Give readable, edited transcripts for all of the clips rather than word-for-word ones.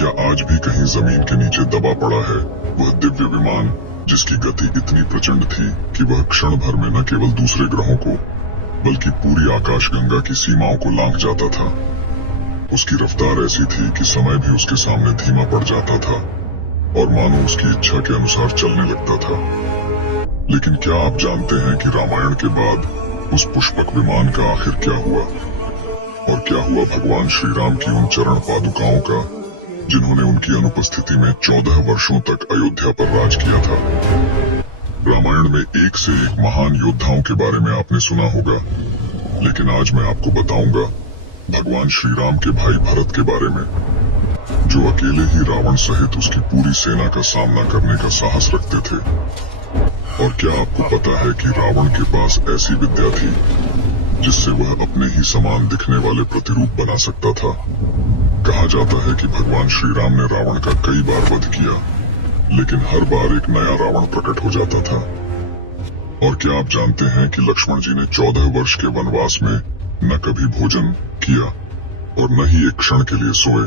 क्या आज भी कहीं जमीन के नीचे दबा पड़ा है वह दिव्य विमान, जिसकी गति इतनी प्रचंड थी कि वह क्षण भर में न केवल दूसरे ग्रहों को बल्कि पूरी आकाशगंगा की सीमाओं को लांघ जाता था। उसकी रफ्तार ऐसी थी कि समय भी उसके सामने धीमा पड़ जाता था और मानो उसकी इच्छा के अनुसार चलने लगता था। लेकिन क्या आप जानते हैं कि रामायण के बाद उस पुष्पक विमान का आखिर क्या हुआ? और क्या हुआ भगवान श्री राम की उन चरण पादुकाओं का, जिन्होंने उनकी अनुपस्थिति में 14 वर्षों तक अयोध्या पर राज किया था? रामायण में एक से एक महान योद्धाओं के बारे में आपने सुना होगा, लेकिन आज मैं आपको बताऊंगा भगवान श्री राम के भाई भरत के बारे में, जो अकेले ही रावण सहित उसकी पूरी सेना का सामना करने का साहस रखते थे। और क्या आपको पता है कि रावण के पास ऐसी विद्या थी जिससे वह अपने ही समान दिखने वाले प्रतिरूप बना सकता था? कहा जाता है कि भगवान श्री राम ने रावण का कई बार वध किया, लेकिन हर बार एक नया रावण प्रकट हो जाता था। और क्या आप जानते हैं कि लक्ष्मण जी ने 14 वर्ष के वनवास में न कभी भोजन किया और न ही एक क्षण के लिए सोए?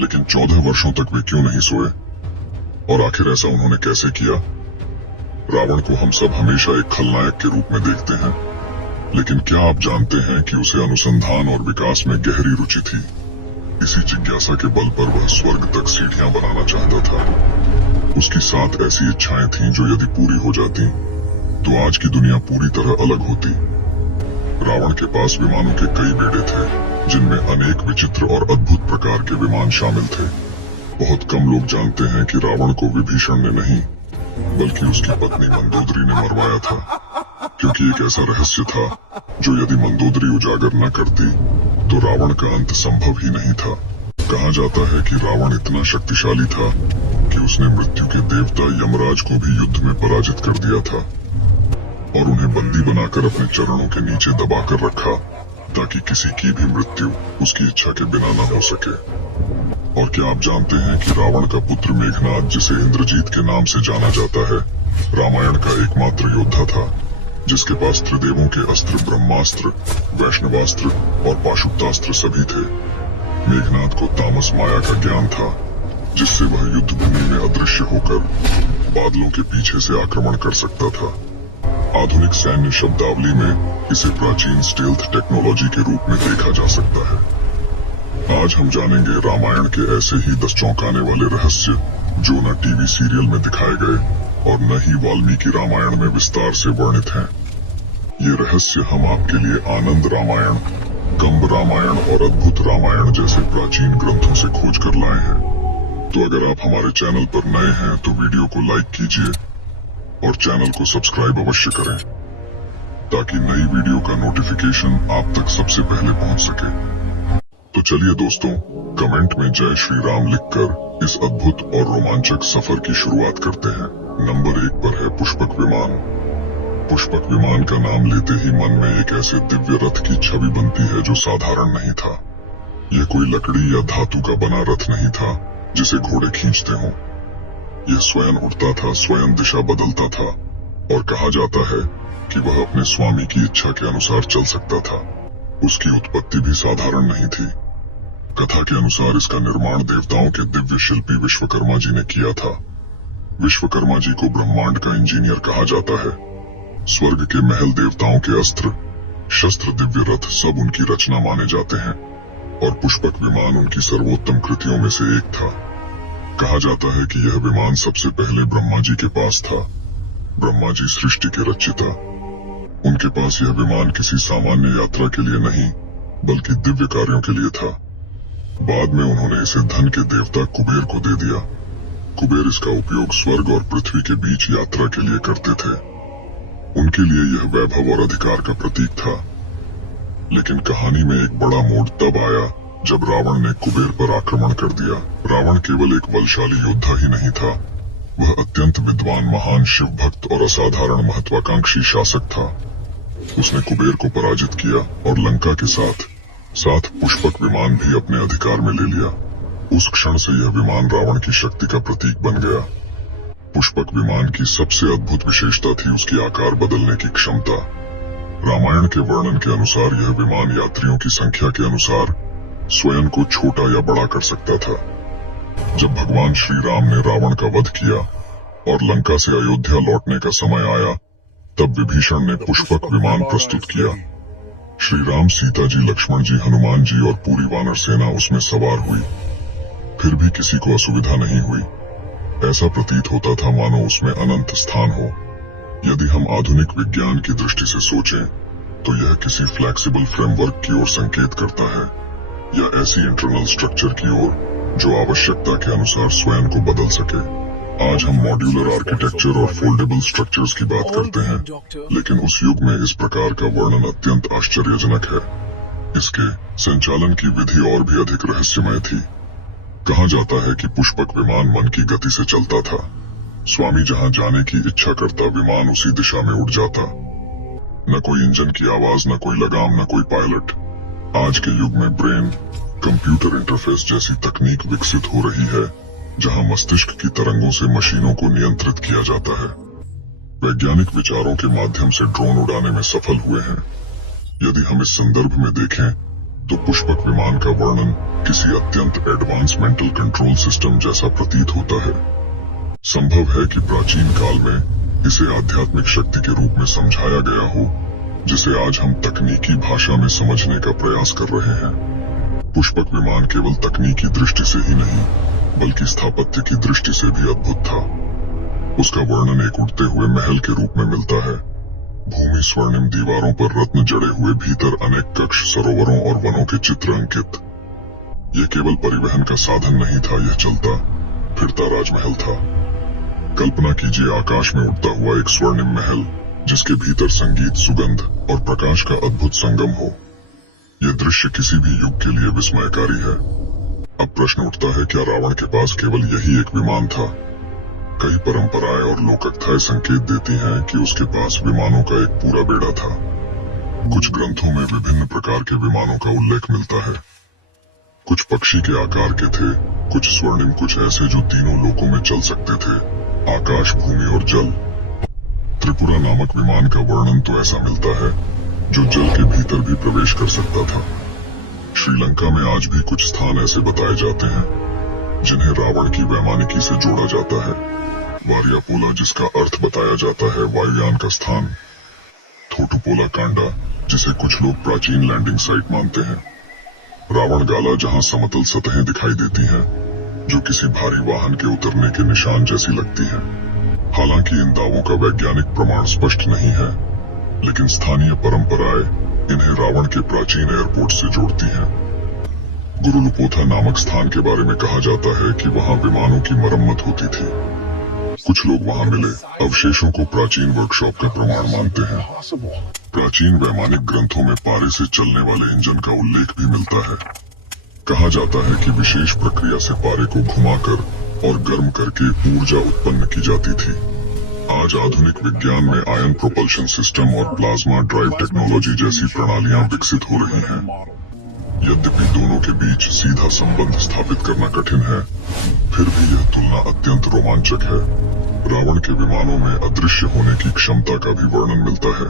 लेकिन 14 वर्षों तक वे क्यों नहीं सोए? और आखिर ऐसा उन्होंने कैसे किया? रावण को हम सब हमेशा एक खलनायक के रूप में देखते हैं, लेकिन क्या आप जानते हैं कि उसे अनुसंधान और विकास में गहरी रुचि थी? इसी जिज्ञासा के बल पर वह स्वर्ग तक सीढ़ियां बनाना चाहता था। उसकी 7 ऐसी इच्छाएं थीं जो यदि पूरी हो जाती तो आज की दुनिया पूरी तरह अलग होती। रावण के पास विमानों के कई बेड़े थे, जिनमें अनेक विचित्र और अद्भुत प्रकार के विमान शामिल थे। बहुत कम लोग जानते हैं कि रावण को विभीषण ने नहीं, बल्कि उसकी पत्नी मंदोदरी ने मरवाया था, क्योंकि एक ऐसा रहस्य था जो यदि मंदोदरी उजागर न करती तो रावण का अंत संभव ही नहीं था। कहा जाता है कि रावण इतना शक्तिशाली था कि उसने मृत्यु के देवता यमराज को भी युद्ध में पराजित कर दिया था और उन्हें बंदी बनाकर अपने चरणों के नीचे दबाकर रखा, ताकि किसी की भी मृत्यु उसकी इच्छा के बिना न हो सके। और क्या आप जानते हैं कि रावण का पुत्र मेघनाद, जिसे इंद्रजीत के नाम से जाना जाता है, रामायण का एकमात्र योद्धा था जिसके पास त्रिदेवों के अस्त्र, ब्रह्मास्त्र, वैष्णवास्त्र और पाशुपतास्त्र सभी थे। मेघनाद को तामस माया का ज्ञान था, जिससे वह युद्ध भूमि में अदृश्य होकर बादलों के पीछे से आक्रमण कर सकता था। आधुनिक सैन्य शब्दावली में इसे प्राचीन स्टेल्थ टेक्नोलॉजी के रूप में देखा जा सकता है। आज हम जानेंगे रामायण के ऐसे ही 10 चौंकाने वाले रहस्य जो न टीवी सीरियल में दिखाए गए और न ही वाल्मीकि रामायण में विस्तार से वर्णित हैं। ये रहस्य हम आपके लिए आनंद रामायण, कंब रामायण और अद्भुत रामायण जैसे प्राचीन ग्रंथों से खोज कर लाए हैं। तो अगर आप हमारे चैनल पर नए हैं तो वीडियो को लाइक कीजिए और चैनल को सब्सक्राइब अवश्य करें, ताकि नई वीडियो का नोटिफिकेशन आप तक सबसे पहले पहुंच सके। तो चलिए दोस्तों, कमेंट में जय श्री राम लिखकर इस अद्भुत और रोमांचक सफर की शुरुआत करते हैं। नंबर 1 पर है पुष्पक विमान। पुष्पक विमान का नाम लेते ही मन में एक ऐसे दिव्य रथ की छवि बनती है जो साधारण नहीं था। यह कोई लकड़ी या धातु का बना रथ नहीं था जिसे घोड़े खींचते हों। यह स्वयं उड़ता था, स्वयं दिशा बदलता था और कहा जाता है कि वह अपने स्वामी की इच्छा के अनुसार चल सकता था। उसकी उत्पत्ति भी साधारण नहीं थी। कथा के अनुसार इसका निर्माण देवताओं के दिव्य शिल्पी विश्वकर्मा जी ने किया था। विश्वकर्मा जी को ब्रह्मांड का इंजीनियर कहा जाता है। स्वर्ग के महल, देवताओं के अस्त्र शस्त्र, दिव्य रथ सब उनकी रचना माने जाते हैं और पुष्पक विमान उनकी सर्वोत्तम कृतियों में से एक था। कहा जाता है कि यह विमान सबसे पहले ब्रह्मा जी के पास था। ब्रह्मा जी सृष्टि के रचयिता, उनके पास यह विमान किसी सामान्य यात्रा के लिए नहीं बल्कि दिव्य कार्यों के लिए था। बाद में उन्होंने इसे धन के देवता कुबेर को दे दिया। कुबेर इसका उपयोग स्वर्ग और पृथ्वी के बीच यात्रा के लिए करते थे। उनके लिए यह वैभव और अधिकार का प्रतीक था। लेकिन कहानी में एक बड़ा मोड़ तब आया जब रावण ने कुबेर पर आक्रमण कर दिया। रावण केवल एक बलशाली योद्धा ही नहीं था, वह अत्यंत विद्वान, महान शिव भक्त और असाधारण महत्वाकांक्षी शासक था। उसने कुबेर को पराजित किया और लंका के साथ पुष्पक विमान भी अपने अधिकार में ले लिया। उस क्षण से यह विमान रावण की शक्ति का प्रतीक बन गया। पुष्पक विमान की सबसे अद्भुत विशेषता थी उसकी आकार बदलने की क्षमता। रामायण के वर्णन के अनुसार यह विमान यात्रियों की संख्या के अनुसार स्वयं को छोटा या बड़ा कर सकता था। जब भगवान श्री राम ने रावण का वध किया और लंका से अयोध्या लौटने का समय आया, तब विभीषण ने पुष्पक विमान प्रस्तुत किया। श्री राम, सीता जी, लक्ष्मण जी, हनुमान जी और पूरी वानर सेना उसमें सवार हुई। फिर भी किसी को असुविधा नहीं हुई। ऐसा प्रतीत होता था मानो उसमें अनंत स्थान हो। यदि हम आधुनिक विज्ञान की दृष्टि से सोचें तो यह किसी फ्लेक्सिबल फ्रेमवर्क की ओर संकेत करता है, या ऐसी इंटरनल स्ट्रक्चर की ओर जो आवश्यकता के अनुसार स्वयं को बदल सके। आज हम मॉड्यूलर आर्किटेक्चर और फोल्डेबल स्ट्रक्चर्स की बात करते हैं, लेकिन उस युग में इस प्रकार का वर्णन अत्यंत आश्चर्यजनक है। इसके संचालन की विधि और भी अधिक रहस्यमय थी। कहा जाता है कि पुष्पक विमान मन की गति से चलता था। स्वामी जहां जाने की इच्छा करता, विमान उसी दिशा में उड़ जाता। न कोई इंजन की आवाज, न कोई लगाम, न कोई पायलट। आज के युग में ब्रेन कंप्यूटर इंटरफेस जैसी तकनीक विकसित हो रही है, जहां मस्तिष्क की तरंगों से मशीनों को नियंत्रित किया जाता है। वैज्ञानिक विचारों के माध्यम से ड्रोन उड़ाने में सफल हुए हैं। यदि हम इस संदर्भ में देखें तो पुष्पक विमान का वर्णन किसी अत्यंत एडवांस मेंटल कंट्रोल सिस्टम जैसा प्रतीत होता है। संभव है कि प्राचीन काल में इसे आध्यात्मिक शक्ति के रूप में समझाया गया हो, जिसे आज हम तकनीकी भाषा में समझने का प्रयास कर रहे हैं। पुष्पक विमान केवल तकनीकी दृष्टि से ही नहीं, बल्कि स्थापत्य की दृष्टि से भी अद्भुत था। उसका वर्णन एक उड़ते हुए महल के रूप में मिलता है। भूमि स्वर्णिम दीवारों पर रत्न जड़े हुए, भीतर अनेक कक्ष, सरोवरों और वनों के चित्र अंकित। यह केवल परिवहन का साधन नहीं था, यह चलता फिरता राजमहल था। कल्पना कीजिए आकाश में उड़ता हुआ एक स्वर्णिम महल, जिसके भीतर संगीत, सुगंध और प्रकाश का अद्भुत संगम हो। यह दृश्य किसी भी युग के लिए विस्मयकारी है। अब प्रश्न उठता है, क्या रावण के पास केवल यही एक विमान था? कई परंपराएं और लोककथाएं संकेत देती हैं कि उसके पास विमानों का एक पूरा बेड़ा था। कुछ ग्रंथों में विभिन्न प्रकार के विमानों का उल्लेख मिलता है। कुछ पक्षी के आकार के थे, कुछ स्वर्णिम, कुछ ऐसे जो तीनों लोकों में चल सकते थे, आकाश, भूमि और जल। त्रिपुरा नामक विमान का वर्णन तो ऐसा मिलता है जो जल के भीतर भी प्रवेश कर सकता था। श्रीलंका में आज भी कुछ स्थान ऐसे बताए जाते हैं जिन्हें रावण की वैमानिकी से जोड़ा जाता है। वारियापोला, जिसका अर्थ बताया जाता है वायुयान का स्थान। थोटुपोला कांडा, जिसे कुछ लोग प्राचीन लैंडिंग साइट मानते हैं। रावण गाला, जहां समतल सतहें दिखाई देती हैं जो किसी भारी वाहन के उतरने के निशान जैसी लगती हैं। हालांकि इन दावों का वैज्ञानिक प्रमाण स्पष्ट नहीं है, लेकिन स्थानीय परंपराएं इन्हें रावण के प्राचीन एयरपोर्ट से जोड़ती हैं। गुरुलुपोथा नामक स्थान के बारे में कहा जाता है कि वहां विमानों की मरम्मत होती थी। कुछ लोग वहां मिले अवशेषों को प्राचीन वर्कशॉप का प्रमाण मानते हैं। प्राचीन वैमानिक ग्रंथों में पारे से चलने वाले इंजन का उल्लेख भी मिलता है। कहा जाता है कि विशेष प्रक्रिया से पारे को घुमाकर और गर्म करके ऊर्जा उत्पन्न की जाती थी। आज आधुनिक विज्ञान में आयन प्रोपल्शन सिस्टम और प्लाज्मा ड्राइव टेक्नोलॉजी जैसी प्रणालियां विकसित हो रही हैं। यद्यपि दोनों के बीच सीधा संबंध स्थापित करना कठिन है, फिर भी यह तुलना अत्यंत रोमांचक है। रावण के विमानों में अदृश्य होने की क्षमता का भी वर्णन मिलता है।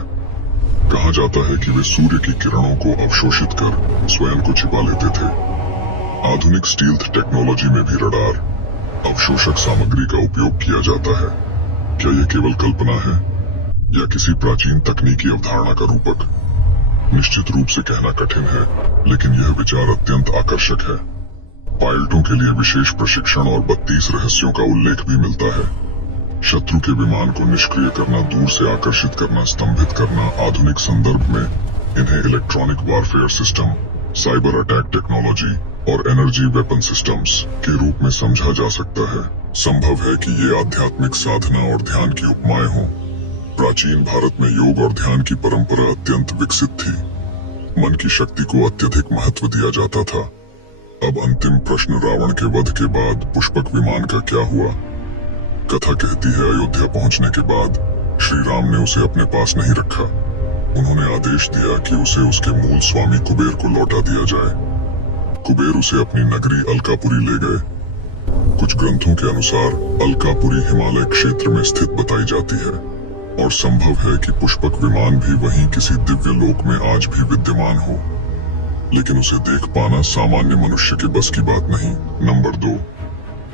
कहा जाता है कि वे सूर्य की किरणों को अवशोषित कर स्वयं को छिपा लेते थे। आधुनिक स्टील्थ टेक्नोलॉजी में भी रडार, अवशोषक सामग्री का उपयोग किया जाता है। क्या यह केवल कल्पना है या किसी प्राचीन तकनीकी अवधारणा का रूपक? निश्चित रूप से कहना कठिन है, लेकिन यह विचार अत्यंत आकर्षक है। पायलटों के लिए विशेष प्रशिक्षण और 32 रहस्यों का उल्लेख भी मिलता है। शत्रु के विमान को निष्क्रिय करना, दूर से आकर्षित करना, स्तंभित करना। आधुनिक संदर्भ में इन्हें electronic warfare system, cyber attack technology और एनर्जी वेपन सिस्टम्स के रूप में समझा जा सकता है। संभव है कि ये आध्यात्मिक साधना और ध्यान की उपमाएं हों। प्राचीन भारत में योग और ध्यान की परंपरा अत्यंत विकसित थी। मन की शक्ति को अत्यधिक महत्व दिया जाता था। अब अंतिम प्रश्न, रावण के वध के बाद पुष्पक विमान का क्या हुआ? कथा कहती है अयोध्या पहुंचने के बाद श्री राम ने उसे अपने पास नहीं रखा। उन्होंने आदेश दिया कि उसे उसके मूल स्वामी कुबेर को लौटा दिया जाए। कुबेर उसे अपनी नगरी अलकापुरी ले गए। कुछ ग्रंथों के अनुसार अलकापुरी हिमालय क्षेत्र में स्थित बताई जाती है और संभव है कि पुष्पक विमान भी वहीं किसी दिव्य लोक में आज भी विद्यमान हो, लेकिन उसे देख पाना सामान्य मनुष्य के बस की बात नहीं। नंबर 2,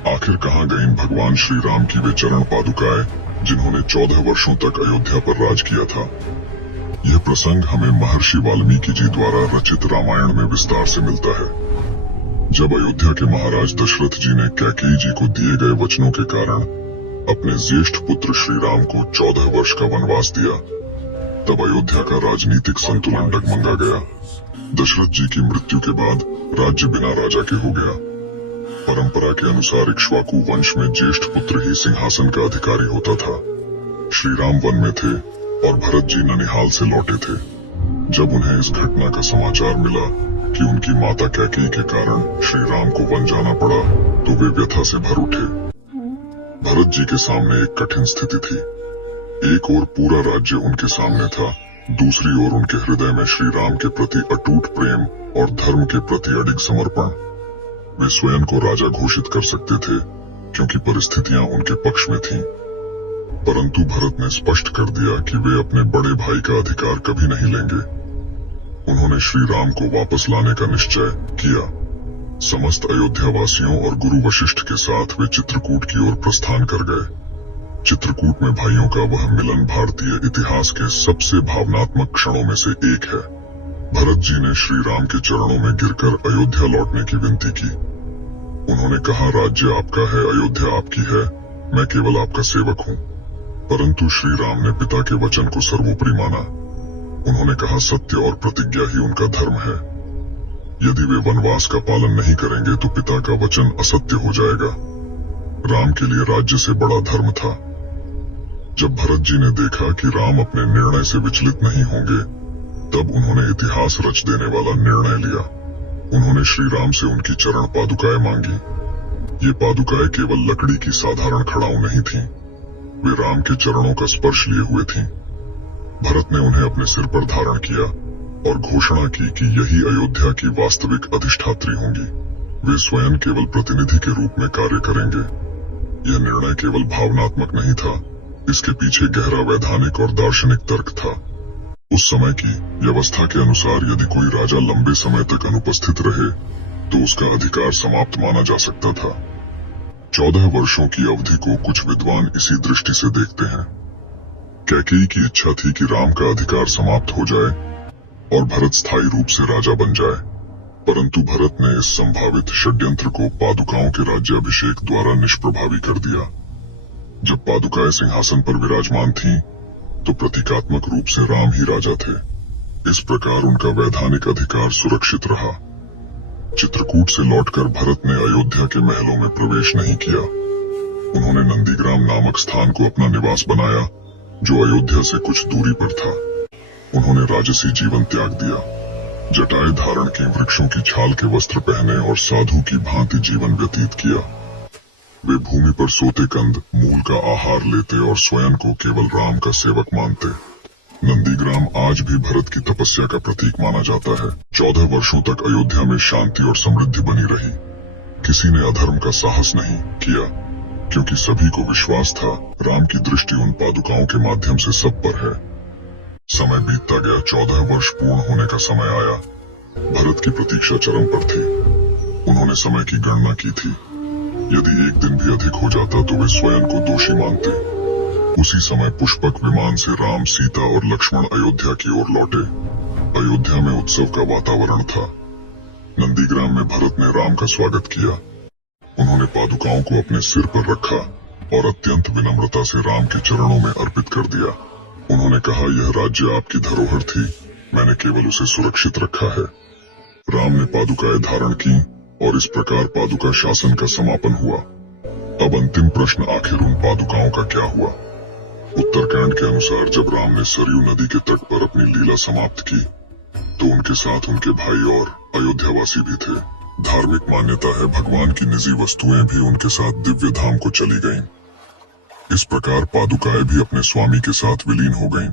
आखिर कहाँ गईं भगवान श्री राम की वे चरण पादुकाएं जिन्होंने 14 वर्षों तक अयोध्या पर राज किया था। यह प्रसंग हमें महर्षि वाल्मीकि जी द्वारा रचित रामायण में विस्तार से मिलता है। जब अयोध्या के महाराज दशरथ जी ने कैकेयी जी को दिए गए वचनों के कारण अपने ज्येष्ठ पुत्र श्री राम को 14 वर्ष का वनवास दिया, तब अयोध्या का राजनीतिक संतुलन डगमगा गया। दशरथ जी की मृत्यु के बाद राज्य बिना राजा के हो गया। परंपरा के अनुसार इक्ष्वाकु वंश में ज्येष्ठ पुत्र ही सिंहासन का अधिकारी होता था। श्री राम वन में थे और भरत जी ननिहाल से लौटे थे। जब उन्हें इस घटना का समाचार मिला कि उनकी माता कैकेयी के कारण श्री राम को वन जाना पड़ा, तो वे व्यथा से भर उठे। भरत जी के सामने एक कठिन स्थिति थी। एक ओर पूरा राज्य उनके सामने था, दूसरी ओर उनके हृदय में श्री राम के प्रति अटूट प्रेम और धर्म के प्रति अडिग समर्पण। वे स्वयं को राजा घोषित कर सकते थे क्योंकि परिस्थितियां उनके पक्ष में थीं, परंतु भरत ने स्पष्ट कर दिया कि वे अपने बड़े भाई का अधिकार कभी नहीं लेंगे। उन्होंने श्री राम को वापस लाने का निश्चय किया। समस्त अयोध्या वासियों और गुरु वशिष्ठ के साथ वे चित्रकूट की ओर प्रस्थान कर गए। चित्रकूट में भाइयों का वह मिलन भारतीय इतिहास के सबसे भावनात्मक क्षणों में से एक है। भरत जी ने श्री राम के चरणों में गिरकर अयोध्या लौटने की विनती की। उन्होंने कहा, राज्य आपका है, अयोध्या आपकी है, मैं केवल आपका सेवक हूँ। परंतु श्री राम ने पिता के वचन को सर्वोपरि माना। उन्होंने कहा, सत्य और प्रतिज्ञा ही उनका धर्म है। यदि वे वनवास का पालन नहीं करेंगे तो पिता का वचन असत्य हो जाएगा। राम के लिए राज्य से बड़ा धर्म था। जब भरत जी ने देखा कि राम अपने निर्णय से विचलित नहीं होंगे, तब उन्होंने इतिहास रच देने वाला निर्णय लिया। उन्होंने श्री राम से उनकी चरण पादुकाएं मांगी। ये पादुकाएं केवल लकड़ी की साधारण खड़ाऊ नहीं थीं, वे राम के चरणों का स्पर्श लिए हुए थीं। भरत ने उन्हें अपने सिर पर धारण किया और घोषणा की कि यही अयोध्या की वास्तविक अधिष्ठात्री होंगी। वे स्वयं केवल प्रतिनिधि के रूप में कार्य करेंगे। यह निर्णय केवल भावनात्मक नहीं था, इसके पीछे गहरा वैधानिक और दार्शनिक तर्क था। उस समय की व्यवस्था के अनुसार यदि कोई राजा लंबे समय तक अनुपस्थित रहे तो उसका अधिकार समाप्त माना जा सकता था। 14 वर्षों की अवधि को कुछ विद्वान इसी दृष्टि से देखते हैं। कैकेयी की इच्छा थी कि राम का अधिकार समाप्त हो जाए और भरत स्थायी रूप से राजा बन जाए, परंतु भरत ने इस संभावित षड्यंत्र को पादुकाओं के राज्याभिषेक द्वारा निष्प्रभावी कर दिया। जब पादुकाएं सिंहासन पर विराजमान थीं, तो प्रतीकात्मक रूप से राम ही राजा थे। इस प्रकार उनका वैधानिक अधिकार सुरक्षित रहा। चित्रकूट से लौटकर भरत ने अयोध्या के महलों में प्रवेश नहीं किया। उन्होंने नंदीग्राम नामक स्थान को अपना निवास बनाया, जो अयोध्या से कुछ दूरी पर था। उन्होंने राजसी जीवन त्याग दिया, जटाएं धारण की, वृक्षों की छाल के वस्त्र पहने और साधु की भांति जीवन व्यतीत किया। वे भूमि पर सोते कंद मूल का आहार लेते और स्वयं को केवल राम का सेवक मानते। नंदीग्राम आज भी भरत की तपस्या का प्रतीक माना जाता है। 14 वर्षों तक अयोध्या में शांति और समृद्धि बनी रही। किसी ने अधर्म का साहस नहीं किया, क्योंकि सभी को विश्वास था राम की दृष्टि उन पादुकाओं के माध्यम से सब पर है। समय बीतता गया, 14 वर्ष पूर्ण होने का समय आया। भरत की प्रतीक्षा चरम पर थी। उन्होंने समय की गणना की थी। यदि एक दिन भी अधिक हो जाता तो वे स्वयं को दोषी मानते। उसी समय पुष्पक विमान से राम, सीता और लक्ष्मण अयोध्या की ओर लौटे। अयोध्या में उत्सव का वातावरण था। नंदीग्राम में भरत ने राम का स्वागत किया। उन्होंने पादुकाओं को अपने सिर पर रखा और अत्यंत विनम्रता से राम के चरणों में अर्पित कर दिया। उन्होंने कहा, यह राज्य आपकी धरोहर थी, मैंने केवल उसे सुरक्षित रखा है। राम ने पादुकाएं धारण की और इस प्रकार पादुका शासन का समापन हुआ। अब अंतिम प्रश्न, आखिर उन पादुकाओं का क्या हुआ? उत्तरकांड के अनुसार जब राम ने सरयू नदी के तट पर अपनी लीला समाप्त की, तो उनके साथ उनके भाई और अयोध्यावासी भी थे। धार्मिक मान्यता है भगवान की निजी वस्तुएं भी उनके साथ दिव्य धाम को चली गईं। इस प्रकार पादुकाएं भी अपने स्वामी के साथ विलीन हो गईं।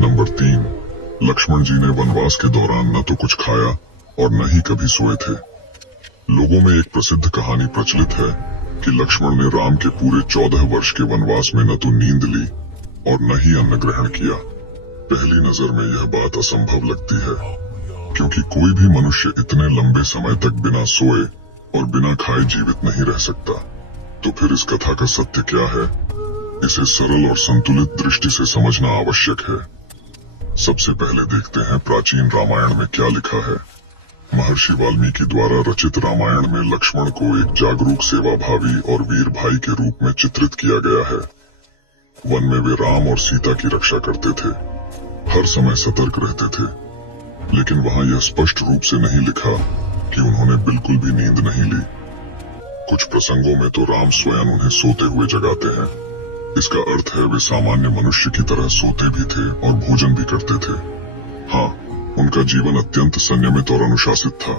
नंबर 3, लक्ष्मण जी ने वनवास के दौरान न तो कुछ खाया और न ही कभी सोए थे। लोगों में एक प्रसिद्ध कहानी प्रचलित है कि लक्ष्मण ने राम के पूरे 14 वर्ष के वनवास में न तो नींद ली और न ही अन्न ग्रहण किया। पहली नजर में यह बात असंभव लगती है, क्योंकि कोई भी मनुष्य इतने लंबे समय तक बिना सोए और बिना खाए जीवित नहीं रह सकता। तो फिर इस कथा का सत्य क्या है? इसे सरल और संतुलित दृष्टि से समझना आवश्यक है। सबसे पहले देखते हैं प्राचीन रामायण में क्या लिखा है। महर्षि वाल्मीकि द्वारा रचित रामायण में लक्ष्मण को एक जागरूक, सेवाभावी और वीर भाई के रूप में चित्रित किया गया है। वन में वे राम और सीता की रक्षा करते थे, हर समय सतर्क रहते थे, लेकिन वहां यह स्पष्ट रूप से नहीं लिखा कि उन्होंने बिल्कुल भी नींद नहीं ली। कुछ प्रसंगों में तो राम स्वयं उन्हें सोते हुए जगाते हैं। इसका अर्थ है वे सामान्य मनुष्य की तरह सोते भी थे और भोजन भी करते थे। हाँ, उनका जीवन अत्यंत संयमित और अनुशासित था।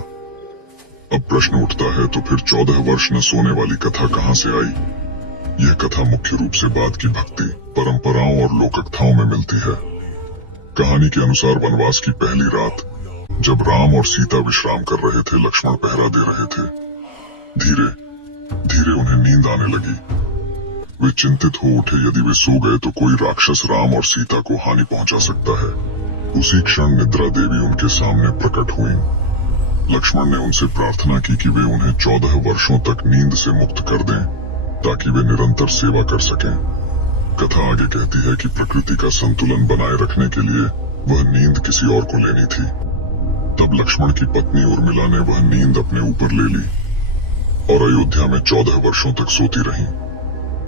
अब प्रश्न उठता है, तो फिर 14 वर्ष न सोने वाली कथा कहां से आई? यह कथा मुख्य रूप से बाद की भक्ति, परंपराओं और लोककथाओं में मिलती है। कहानी के अनुसार वनवास की पहली रात, जब राम और सीता विश्राम कर रहे थे, लक्ष्मण पहरा दे रहे थे। धीरे धीरे उन्हें नींद आने लगी। वे चिंतित हो उठे, यदि वे सो गए तो कोई राक्षस राम और सीता को हानि पहुंचा सकता है। उसी क्षण निद्रा देवी उनके सामने प्रकट हुईं। लक्ष्मण ने उनसे प्रार्थना की कि वे उन्हें 14 वर्षों तक नींद से मुक्त कर दें, ताकि वे निरंतर सेवा कर सकें। कथा आगे कहती है कि प्रकृति का संतुलन बनाए रखने के लिए वह नींद किसी और को लेनी थी। तब लक्ष्मण की पत्नी उर्मिला ने वह नींद अपने ऊपर ले ली और अयोध्या में 14 वर्षों तक सोती रहीं।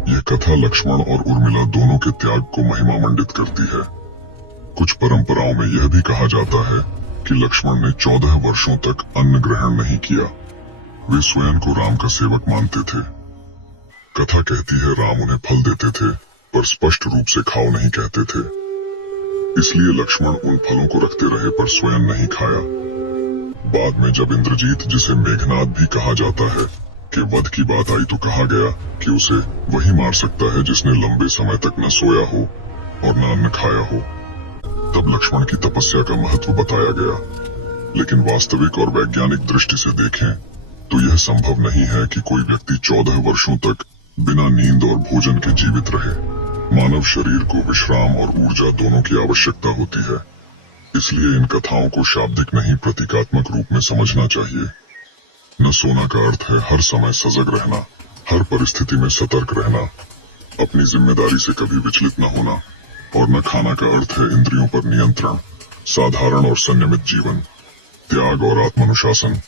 यह कथा लक्ष्मण और उर्मिला दोनों के त्याग को महिमा मंडित करती है। कुछ परंपराओं में यह भी कहा जाता है कि लक्ष्मण ने 14 वर्षों तक अन्न ग्रहण नहीं किया। वे स्वयं को राम का सेवक मानते थे। कथा कहती है राम उन्हें फल देते थे, पर स्पष्ट रूप से खाओ नहीं कहते थे। इसलिए लक्ष्मण उन फलों को रखते रहे पर स्वयं नहीं खाया। बाद में जब इंद्रजीत, जिसे मेघनाद भी कहा जाता है, के वध की बात आई तो कहा गया कि उसे वही मार सकता है जिसने लंबे समय तक न सोया हो और न अन्न खाया हो। तब लक्ष्मण की तपस्या का महत्व बताया गया। लेकिन वास्तविक और वैज्ञानिक दृष्टि से देखें तो यह संभव नहीं है कि कोई व्यक्ति 14 वर्षों तक बिना नींद और भोजन के जीवित रहे। मानव शरीर को विश्राम और ऊर्जा दोनों की आवश्यकता होती है। इसलिए इन कथाओं को शाब्दिक नहीं, प्रतीकात्मक रूप में समझना चाहिए। न सोना का अर्थ है हर समय सजग रहना, हर परिस्थिति में सतर्क रहना, अपनी जिम्मेदारी से कभी विचलित न होना। और न खाना का अर्थ है इंद्रियों पर नियंत्रण, साधारण और संयमित जीवन, त्याग और आत्मानुशासन।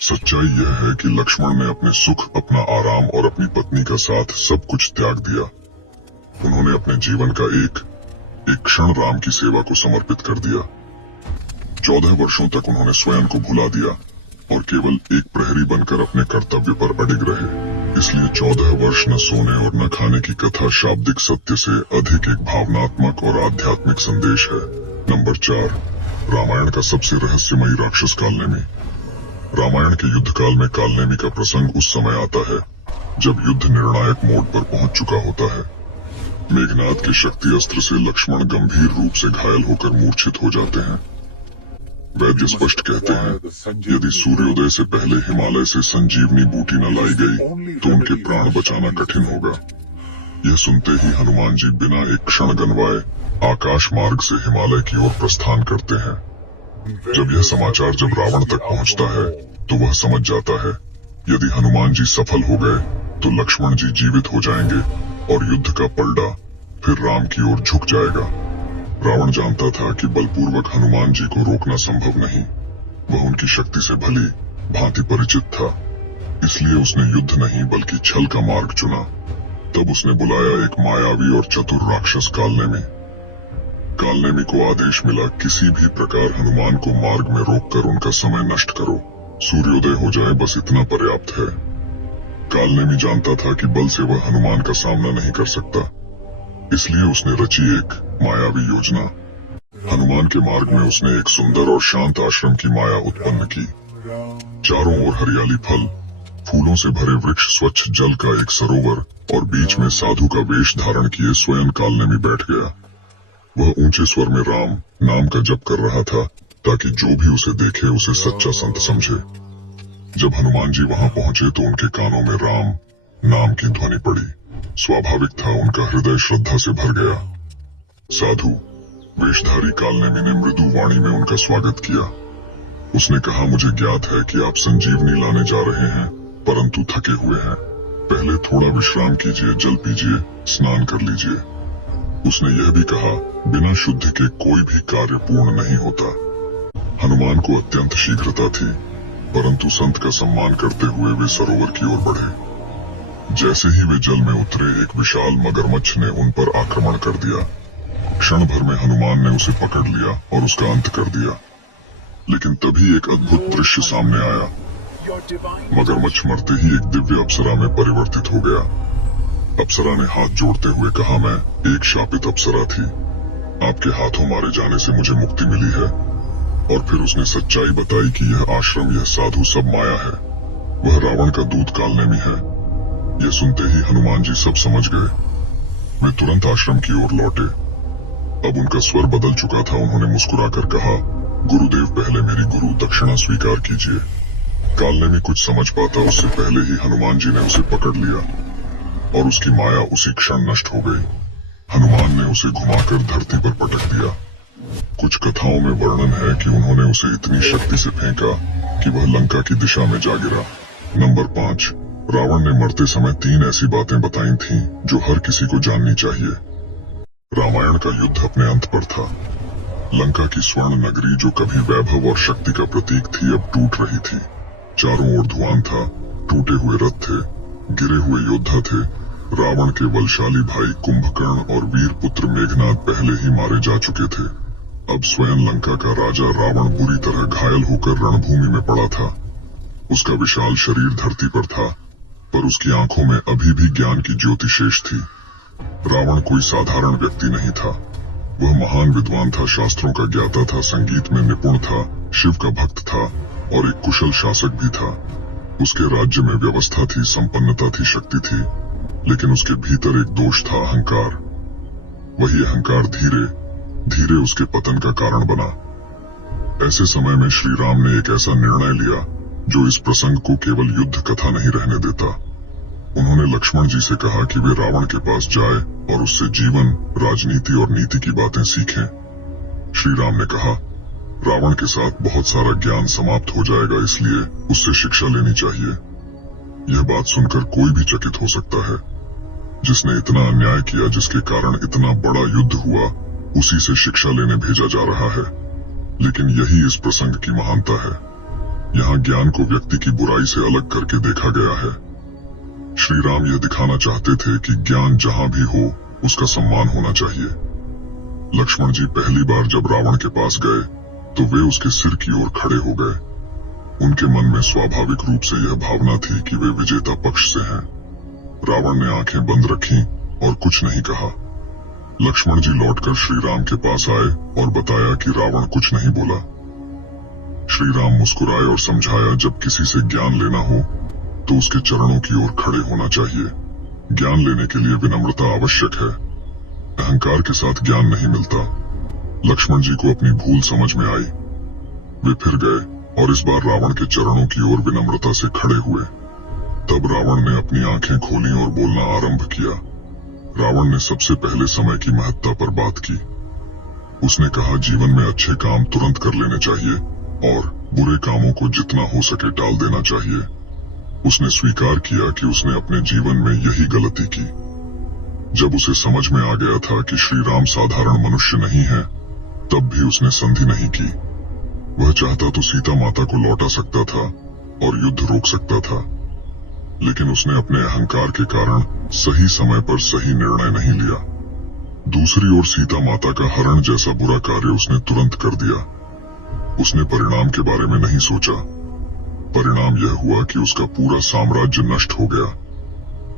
सच्चाई यह है कि लक्ष्मण ने अपने सुख, अपना आराम और अपनी पत्नी का साथ सब कुछ त्याग दिया। उन्होंने अपने जीवन का एक क्षण राम की सेवा को समर्पित कर दिया। 14 वर्षों तक उन्होंने स्वयं को भुला दिया और केवल एक प्रहरी बनकर अपने कर्तव्य पर अडिग रहे। इसलिए 14 वर्ष न सोने और न खाने की कथा शाब्दिक सत्य से अधिक एक भावनात्मक और आध्यात्मिक संदेश है। नंबर 4, रामायण का सबसे रहस्यमयी राक्षस कालनेमी। रामायण के युद्ध काल में कालनेमी का प्रसंग उस समय आता है जब युद्ध निर्णायक मोड़ पर पहुंच चुका होता है। मेघनाद के शक्ति अस्त्र से लक्ष्मण गंभीर रूप से घायल होकर मूर्छित हो जाते हैं। वैद्य स्पष्ट कहते हैं, यदि सूर्योदय से पहले हिमालय से संजीवनी बूटी न लाई गई तो उनके प्राण बचाना कठिन होगा। यह सुनते ही हनुमान जी बिना एक क्षण गनवाए आकाश मार्ग से हिमालय की ओर प्रस्थान करते हैं। जब यह समाचार जब रावण तक पहुंचता है तो वह समझ जाता है, यदि हनुमान जी सफल हो गए तो लक्ष्मण जी जीवित हो जाएंगे और युद्ध का पलड़ा फिर राम की ओर झुक जाएगा। रावण जानता था कि बलपूर्वक हनुमान जी को रोकना संभव नहीं। वह उनकी शक्ति से भली भांति परिचित था, इसलिए उसने युद्ध नहीं बल्कि छल का मार्ग चुना। तब उसने बुलाया एक मायावी और चतुर राक्षस कालनेमी। कालनेमी को आदेश मिला, किसी भी प्रकार हनुमान को मार्ग में रोककर उनका समय नष्ट करो, सूर्योदय हो जाए, बस इतना पर्याप्त है। कालनेमी जानता था कि बल से वह हनुमान का सामना नहीं कर सकता, इसलिए उसने रची एक मायावी योजना। हनुमान के मार्ग में उसने एक सुंदर और शांत आश्रम की माया उत्पन्न की। चारों ओर हरियाली, फल फूलों से भरे वृक्ष, स्वच्छ जल का एक सरोवर और बीच में साधु का वेश धारण किए स्वयं कालनेमी बैठ गया। वह ऊंचे स्वर में राम नाम का जप कर रहा था ताकि जो भी उसे देखे उसे सच्चा संत समझे। जब हनुमान जी वहां पहुंचे तो उनके कानों में राम नाम की ध्वनि पड़ी। स्वाभाविक था उनका हृदय श्रद्धा से भर गया। साधु वेशधारी कालनेमी ने मृदु वाणी में उनका स्वागत किया। उसने कहा, मुझे ज्ञात है कि आप संजीवनी लाने जा रहे हैं, परंतु थके हुए हैं। पहले थोड़ा विश्राम कीजिए, जल पीजिए, स्नान कर लीजिए। उसने यह भी कहा, बिना शुद्धि के कोई भी कार्य पूर्ण नहीं होता। हनुमान को अत्यंत शीघ्रता थी, परंतु संत का सम्मान करते हुए वे सरोवर की ओर बढ़े। जैसे ही वे जल में उतरे, एक विशाल मगरमच्छ ने उन पर आक्रमण कर दिया। क्षण भर में हनुमान ने उसे पकड़ लिया और उसका अंत कर दिया। लेकिन तभी एक अद्भुत दृश्य सामने आया। मगरमच्छ मरते ही एक दिव्य अप्सरा में परिवर्तित हो गया। अप्सरा ने हाथ जोड़ते हुए कहा, मैं एक शापित अप्सरा थी। आपके हाथों मारे जाने से मुझे मुक्ति मिली है। और फिर उसने सच्चाई बताई कि यह आश्रम, यह साधु सब माया है। वह रावण का दूध कालने में है। यह सुनते ही हनुमान जी सब समझ गए। वे तुरंत आश्रम की ओर लौटे। अब उनका स्वर बदल चुका था। उन्होंने मुस्कुराकर कहा, गुरुदेव, पहले मेरी गुरु दक्षिणा स्वीकार कीजिए। कालने में कुछ समझ पाता उससे पहले ही हनुमान जी ने उसे पकड़ लिया और उसकी माया उसी क्षण नष्ट हो गई। हनुमान ने उसे घुमाकर धरती पर पटक दिया। कुछ कथाओं में वर्णन है कि उन्होंने उसे इतनी शक्ति से फेंका कि वह लंका की दिशा में जा गिरा। नंबर 5, रावण ने मरते समय 3 ऐसी बातें बताई थीं जो हर किसी को जाननी चाहिए। रामायण का युद्ध अपने अंत पर था। लंका की स्वर्ण नगरी, जो कभी वैभव और शक्ति का प्रतीक थी, अब टूट रही थी। चारों ओर धुआं था, टूटे हुए रथ थे, गिरे हुए योद्धा थे। रावण के बलशाली भाई कुंभकर्ण और वीर पुत्र मेघनाद पहले ही मारे जा चुके थे। अब स्वयं लंका का राजा रावण बुरी तरह घायल होकर रणभूमि में पड़ा था। उसका विशाल शरीर धरती पर था, पर उसकी आंखों में अभी भी ज्ञान की ज्योति शेष थी। रावण कोई साधारण व्यक्ति नहीं था। वह महान विद्वान था, शास्त्रों का ज्ञाता था, संगीत में निपुण था, शिव का भक्त था और एक कुशल शासक भी था। उसके राज्य में व्यवस्था थी, संपन्नता थी, शक्ति थी, लेकिन उसके भीतर एक दोष था, अहंकार। वही अहंकार धीरे धीरे उसके पतन का कारण बना। ऐसे समय में श्री राम ने एक ऐसा निर्णय लिया जो इस प्रसंग को केवल युद्ध कथा नहीं रहने देता। उन्होंने लक्ष्मण जी से कहा कि वे रावण के पास जाए और उससे जीवन, राजनीति और नीति की बातें सीखें। श्री राम ने कहा, रावण के साथ बहुत सारा ज्ञान समाप्त हो जाएगा, इसलिए उससे शिक्षा लेनी चाहिए। यह बात सुनकर कोई भी चकित हो सकता है। जिसने इतना अन्याय किया, जिसके कारण इतना बड़ा युद्ध हुआ, उसी से शिक्षा लेने भेजा जा रहा है। लेकिन यही इस प्रसंग की महानता है। यहाँ ज्ञान को व्यक्ति की बुराई से अलग करके देखा गया है। श्री राम यह दिखाना चाहते थे कि ज्ञान जहाँ भी हो, उसका सम्मान होना चाहिए। लक्ष्मण जी पहली बार जब रावण के पास गए तो वे उसके सिर की ओर खड़े हो गए। उनके मन में स्वाभाविक रूप से यह भावना थी कि वे विजेता पक्ष से हैं। रावण ने आंखें बंद रखीं और कुछ नहीं कहा। लक्ष्मण जी लौटकर श्री राम के पास आए और बताया कि रावण कुछ नहीं बोला। श्री राम मुस्कुराए और समझाया, जब किसी से ज्ञान लेना हो तो उसके चरणों की ओर खड़े होना चाहिए। ज्ञान लेने के लिए विनम्रता आवश्यक है। अहंकार के साथ ज्ञान नहीं मिलता। लक्ष्मण जी को अपनी भूल समझ में आई। वे फिर गए और इस बार रावण के चरणों की ओर विनम्रता से खड़े हुए। तब रावण ने अपनी आंखें खोली और बोलना आरंभ किया। रावण ने सबसे पहले समय की महत्ता पर बात की। उसने कहा, जीवन में अच्छे काम तुरंत कर लेने चाहिए और बुरे कामों को जितना हो सके टाल देना चाहिए। उसने स्वीकार किया कि उसने अपने जीवन में यही गलती की। जब उसे समझ में आ गया था कि श्री राम साधारण मनुष्य नहीं है, तब भी उसने संधि नहीं की। वह चाहता तो सीता माता को लौटा सकता था और युद्ध रोक सकता था, लेकिन उसने अपने अहंकार के कारण सही समय पर सही निर्णय नहीं लिया। दूसरी ओर सीता माता का हरण जैसा बुरा कार्य उसने तुरंत कर दिया। उसने परिणाम के बारे में नहीं सोचा। परिणाम यह हुआ कि उसका पूरा साम्राज्य नष्ट हो गया।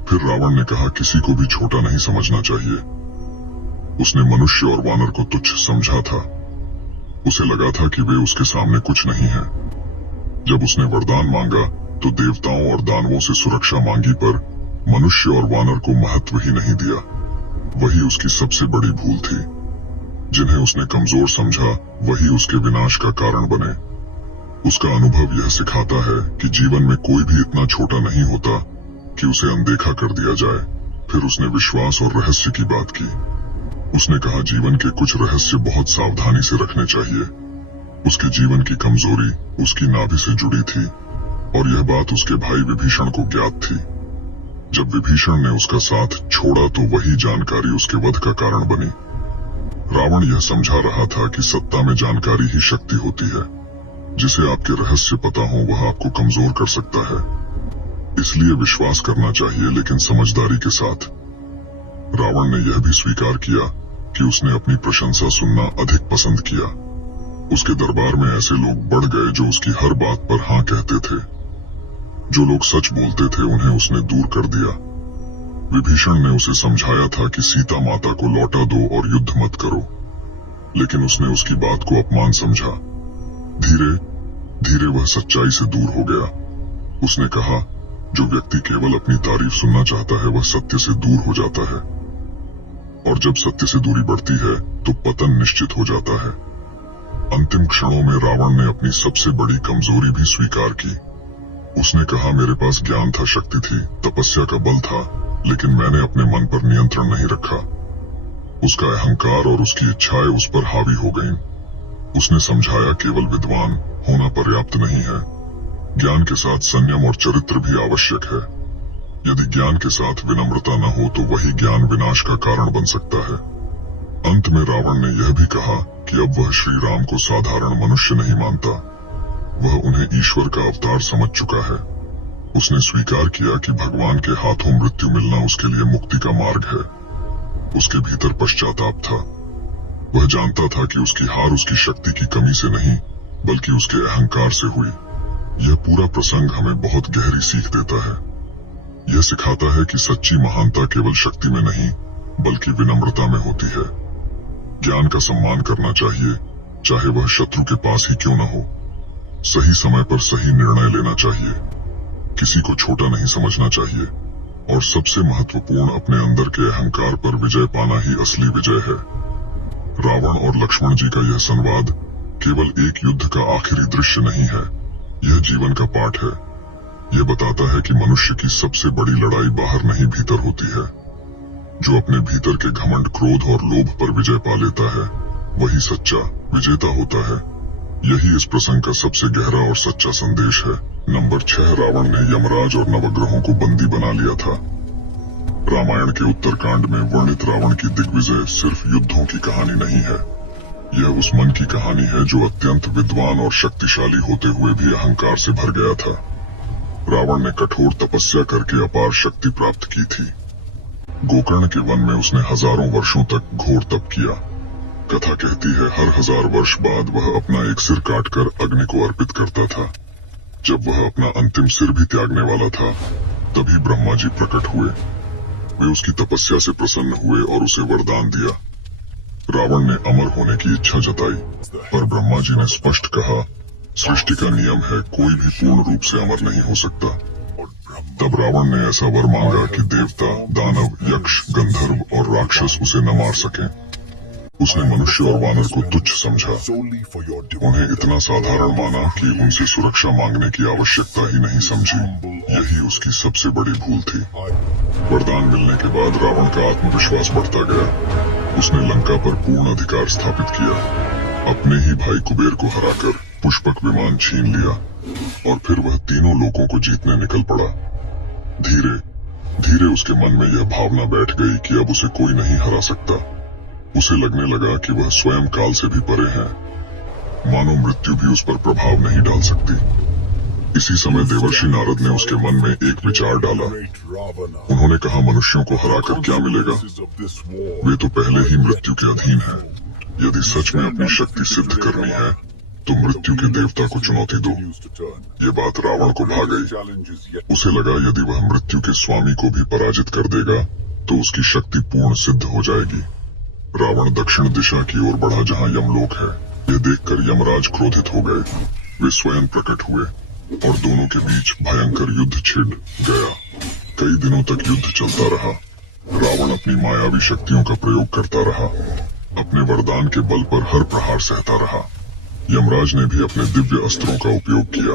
फिर रावण ने कहा, किसी को भी छोटा नहीं समझना चाहिए। उसने मनुष्य और वानर को तुच्छ समझा था। उसे लगा था कि वे उसके सामने कुछ नहीं है। जब उसने वरदान मांगा तो देवताओं और दानवों से सुरक्षा मांगी, पर मनुष्य और वानर को महत्व ही नहीं दिया। वही उसकी सबसे बड़ी भूल थी। जिन्हें उसने कमजोर समझा, वही उसके विनाश का कारण बने। उसका अनुभव यह सिखाता है कि जीवन में कोई भी इतना छोटा नहीं होता कि उसे अनदेखा कर दिया जाए। फिर उसने विश्वास और रहस्य की बात की। उसने कहा, जीवन के कुछ रहस्य बहुत सावधानी से रखने चाहिए। उसके जीवन की कमजोरी उसकी नाभि से जुड़ी थी और यह बात उसके भाई विभीषण को ज्ञात थी। जब विभीषण ने उसका साथ छोड़ा तो वही जानकारी उसके वध का कारण बनी। रावण यह समझा रहा था कि सत्ता में जानकारी ही शक्ति होती है। जिसे आपके रहस्य पता हो वह आपको कमजोर कर सकता है। इसलिए विश्वास करना चाहिए, लेकिन समझदारी के साथ। रावण ने यह भी स्वीकार किया कि उसने अपनी प्रशंसा सुनना अधिक पसंद किया। उसके दरबार में ऐसे लोग बढ़ गए जो उसकी हर बात पर हाँ कहते थे। जो लोग सच बोलते थे उन्हें उसने दूर कर दिया। विभीषण ने उसे समझाया था कि सीता माता को लौटा दो और युद्ध मत करो, लेकिन उसने उसकी बात को अपमान समझा। धीरे धीरे वह सच्चाई से दूर हो गया। उसने कहा, जो व्यक्ति केवल अपनी तारीफ सुनना चाहता है वह सत्य से दूर हो जाता है, और जब सत्य से दूरी बढ़ती है तो पतन निश्चित हो जाता है। अंतिम क्षणों में रावण ने अपनी सबसे बड़ी कमजोरी भी स्वीकार की। उसने कहा, मेरे पास ज्ञान था, शक्ति थी, तपस्या का बल था, लेकिन मैंने अपने मन पर नियंत्रण नहीं रखा। उसका अहंकार और उसकी इच्छाएं उस पर हावी हो गईं। उसने समझाया, केवल विद्वान होना पर्याप्त नहीं है, ज्ञान के साथ संयम और चरित्र भी आवश्यक है। यदि ज्ञान के साथ विनम्रता न हो तो वही ज्ञान विनाश का कारण बन सकता है। अंत में रावण ने यह भी कहा कि अब वह श्री राम को साधारण मनुष्य नहीं मानता, वह उन्हें ईश्वर का अवतार समझ चुका है। उसने स्वीकार किया कि भगवान के हाथों मृत्यु मिलना उसके लिए मुक्ति का मार्ग है। उसके भीतर पश्चाताप था। वह जानता था कि उसकी हार उसकी शक्ति की कमी से नहीं, बल्कि उसके अहंकार से हुई। यह पूरा प्रसंग हमें बहुत गहरी सीख देता है। यह सिखाता है कि सच्ची महानता केवल शक्ति में नहीं, बल्कि विनम्रता में होती है। ज्ञान का सम्मान करना चाहिए, चाहे वह शत्रु के पास ही क्यों न हो। सही समय पर सही निर्णय लेना चाहिए, किसी को छोटा नहीं समझना चाहिए, और सबसे महत्वपूर्ण अपने अंदर के अहंकार पर विजय पाना ही असली विजय है। रावण और लक्ष्मण जी का यह संवाद केवल एक युद्ध का आखिरी दृश्य नहीं है, यह जीवन का पाठ है। यह बताता है कि मनुष्य की सबसे बड़ी लड़ाई बाहर नहीं भीतर होती है। जो अपने भीतर के घमंड, क्रोध और लोभ पर विजय पा लेता है वही सच्चा विजेता होता है। यही इस प्रसंग का सबसे गहरा और सच्चा संदेश है। नंबर 6, रावण ने यमराज और नवग्रहों को बंदी बना लिया था। रामायण के उत्तरकांड में वर्णित रावण की दिग्विजय सिर्फ युद्धों की कहानी नहीं है, यह उस मन की कहानी है जो अत्यंत विद्वान और शक्तिशाली होते हुए भी अहंकार से भर गया था। रावण ने कठोर तपस्या करके अपार शक्ति प्राप्त की थी। गोकर्ण के वन में उसने हजारों वर्षों तक घोर तप किया। कथा कहती है, हर 1000 वर्ष बाद वह अपना एक सिर काटकर अग्नि को अर्पित करता था। जब वह अपना अंतिम सिर भी त्यागने वाला था, तभी ब्रह्मा जी प्रकट हुए। वे उसकी तपस्या से प्रसन्न हुए और उसे वरदान दिया। रावण ने अमर होने की इच्छा जताई, पर ब्रह्मा जी ने स्पष्ट कहा, सृष्टि का नियम है, कोई भी पूर्ण रूप से अमर नहीं हो सकता। तब रावण ने ऐसा वर मांगा कि देवता, दानव, यक्ष, गंधर्व और राक्षस उसे न मार सकें। उसने मनुष्य और वानर को तुच्छ समझा, उन्हें इतना साधारण माना कि उनसे सुरक्षा मांगने की आवश्यकता ही नहीं समझी। यही उसकी सबसे बड़ी भूल थी। वरदान मिलने के बाद रावण का आत्मविश्वास बढ़ता गया। उसने लंका पर पूर्ण अधिकार स्थापित किया, अपने ही भाई कुबेर को हराकर पुष्पक विमान छीन लिया, और फिर वह तीनों लोकों को जीतने निकल पड़ा। धीरे धीरे उसके मन में यह भावना बैठ गई कि अब उसे कोई नहीं हरा सकता। उसे लगने लगा कि वह स्वयं काल से भी परे है, मानो मृत्यु भी उस पर प्रभाव नहीं डाल सकती। इसी समय देवर्षि नारद ने उसके मन में एक विचार डाला। उन्होंने कहा, मनुष्यों को हराकर क्या मिलेगा, वे तो पहले ही मृत्यु के अधीन हैं। यदि सच में अपनी शक्ति सिद्ध करनी है तो मृत्यु के देवता को चुनौती दो। ये बात रावण को भा गई। उसे लगा यदि वह मृत्यु के स्वामी को भी पराजित कर देगा तो उसकी शक्ति पूर्ण सिद्ध हो जाएगी। रावण दक्षिण दिशा की ओर बढ़ा जहाँ यमलोक है। यह देखकर यमराज क्रोधित हो गए। वे स्वयं प्रकट हुए और दोनों के बीच भयंकर युद्ध छिड़ गया। कई दिनों तक युद्ध चलता रहा। रावण अपनी मायावी शक्तियों का प्रयोग करता रहा, अपने वरदान के बल पर हर प्रहार सहता रहा। यमराज ने भी अपने दिव्य अस्त्रों का उपयोग किया,